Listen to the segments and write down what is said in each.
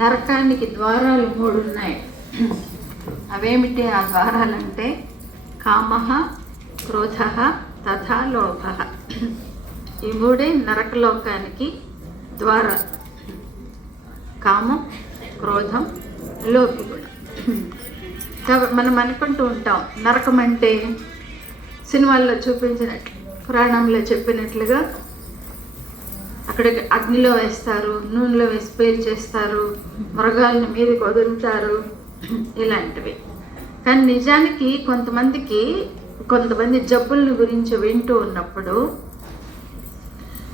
నరకానికి ద్వారాలు 3 ఉన్నాయి. అవేమిటి ఆ ద్వారాలంటే కామః, క్రోధః, తథా లోభః. ఈ 3 నరకలోకానికి ద్వారాలు. కామం, క్రోధం, లోభి కూడా. కాబట్టి మనం అనుకుంటూ ఉంటాం నరకం అంటే సినిమాల్లో చూపించినట్లు, పురాణంలో చెప్పినట్లుగా అక్కడ అగ్నిలో వేస్తారు, నూనెలో వేసి పేలు చేస్తారు, మృగాలను మీదకి వదులుతారు, ఇలాంటివి. కానీ నిజానికి కొంతమంది జబ్బులను గురించి వింటూ ఉన్నప్పుడు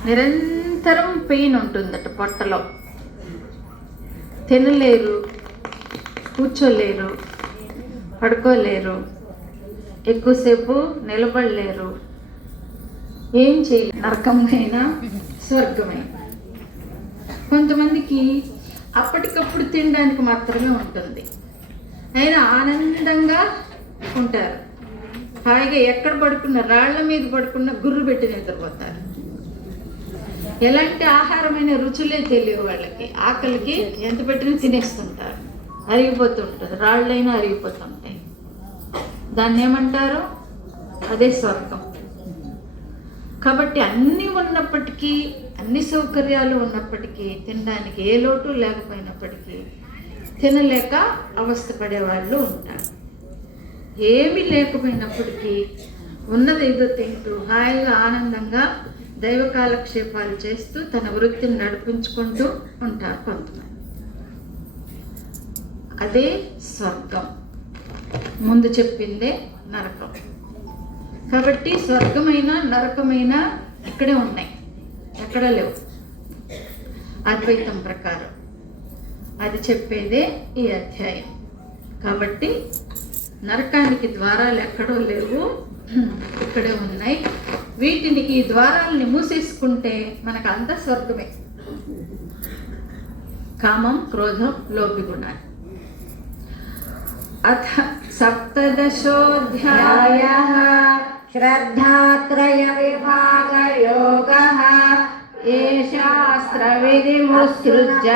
నిరంతరం పెయిన్ ఉంటుందట పొట్టలో. తినలేరు, కూర్చోలేరు, పడుకోలేరు, ఎక్కువసేపు నిలబడలేరు. ఏం చేయాలి? నరకమైనా స్వర్గమైన. కొంతమందికి అప్పటికప్పుడు తినడానికి మాత్రమే ఉంటుంది, అయినా ఆనందంగా ఉంటారు. హాయిగా ఎక్కడ పడుకున్న, రాళ్ల మీద పడుకున్న గుర్రు పెట్టి నిద్రపోతారు. ఎలాంటి ఆహారమైన రుచులే తెలియవు వాళ్ళకి. ఆకలికి ఎంత పెట్టినా తినేస్తుంటారు, అరిగిపోతుంటుంది, రాళ్ళైనా అరిగిపోతుంటాయి. దాన్ని ఏమంటారు? అదే స్వర్గం. కాబట్టి అన్నీ ఉన్నప్పటికీ, అన్ని సౌకర్యాలు ఉన్నప్పటికీ, తినడానికి ఏ లోటు లేకపోయినప్పటికీ తినలేక అవస్థపడే వాళ్ళు ఉంటారు. ఏమీ లేకపోయినప్పటికీ ఉన్నది ఏదో తింటూ హాయిగా ఆనందంగా దైవ కాలక్షేపాలు చేస్తూ తన వృత్తిని నడిపించుకుంటూ ఉంటారు కొంతమంది. అదే స్వర్గం. ముందు చెప్పిందే నరకం. కాబట్టి స్వర్గమైన నరకమైన ఇక్కడే ఉన్నాయి, ఎక్కడ లేవు అద్వైతం ప్రకారం. అది చెప్పేదే ఈ అధ్యాయం. కాబట్టి నరకానికి ద్వారాలు ఎక్కడో లేవు, ఇక్కడే ఉన్నాయి. వీటిని, ఈ ద్వారాలని మూసేసుకుంటే మనకు అంత స్వర్గమే. కామం, క్రోధం, లోభి గుణాలు. అథ సప్తదశోऽధ్యాయః శ్రద్ధాత్రయ విభాగ యోగః ఏ శాస్త్ర విధిముత్సృజ్య